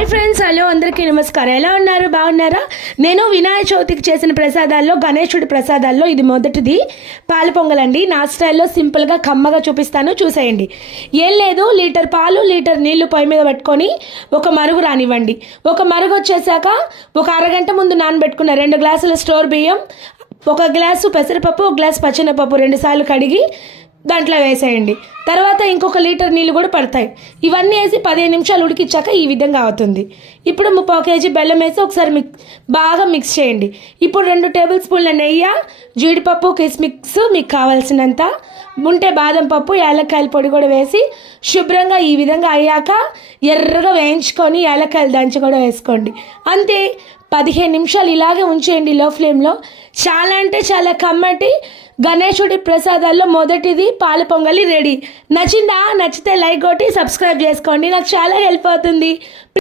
Hi friends, hello అందరికీ నమస్కారం. ఎలా ఉన్నారు? బాగున్నారా? నేను వినాయక చవితికి చేసిన ప్రసాదాల్లో గణేశుడి ప్రసాదాల్లో ఇది మొదటిది పాలు పొంగలండి. నా స్టైల్లో సింపుల్గా కమ్మగా చూపిస్తాను, చూసేయండి. ఏం లేదు, లీటర్ పాలు లీటర్ నీళ్లు పొయ్యి మీద పెట్టుకొని ఒక మరుగు రానివ్వండి. ఒక మరుగు వచ్చేసాక ఒక అరగంట ముందు నానబెట్టుకున్న 2 గ్లాసుల స్టోర్ బియ్యం, 1 గ్లాసు పెసరపప్పు, 1 గ్లాసు పచ్చెనపప్పు 2 సార్లు కడిగి దాంట్లో వేసేయండి. తర్వాత ఇంకొక లీటర్ నీళ్ళు కూడా పడతాయి. ఇవన్నీ వేసి 15 నిమిషాలు ఉడికించాక ఈ విధంగా అవుతుంది. ఇప్పుడు 3/4 కేజీ బెల్లం వేసి ఒకసారి బాగా మిక్స్ చేయండి. ఇప్పుడు 2 టేబుల్ స్పూన్ల నెయ్యి, జీడిపప్పు, కిస్మిక్స్ మీకు కావాల్సినంత ఉంటే బాదం పప్పు, యాలక్కాయల పొడి కూడా వేసి శుభ్రంగా ఈ విధంగా అయ్యాక ఎర్రగా వేయించుకొని యాలక్కాయలు దంచి కూడా వేసుకోండి. అంతే, 15 నిమిషాలు ఇలాగే ఉంచేయండి లో ఫ్లేమ్లో. చాలా అంటే చాలా కమ్మటి గణేశుడి ప్రసాదాల్లో మొదటిది పాలు పొంగలి రెడీ. నచ్చిందా? నచ్చితే లైక్ కొట్టి సబ్స్క్రైబ్ చేసుకోండి, నాకు చాలా హెల్ప్ అవుతుంది.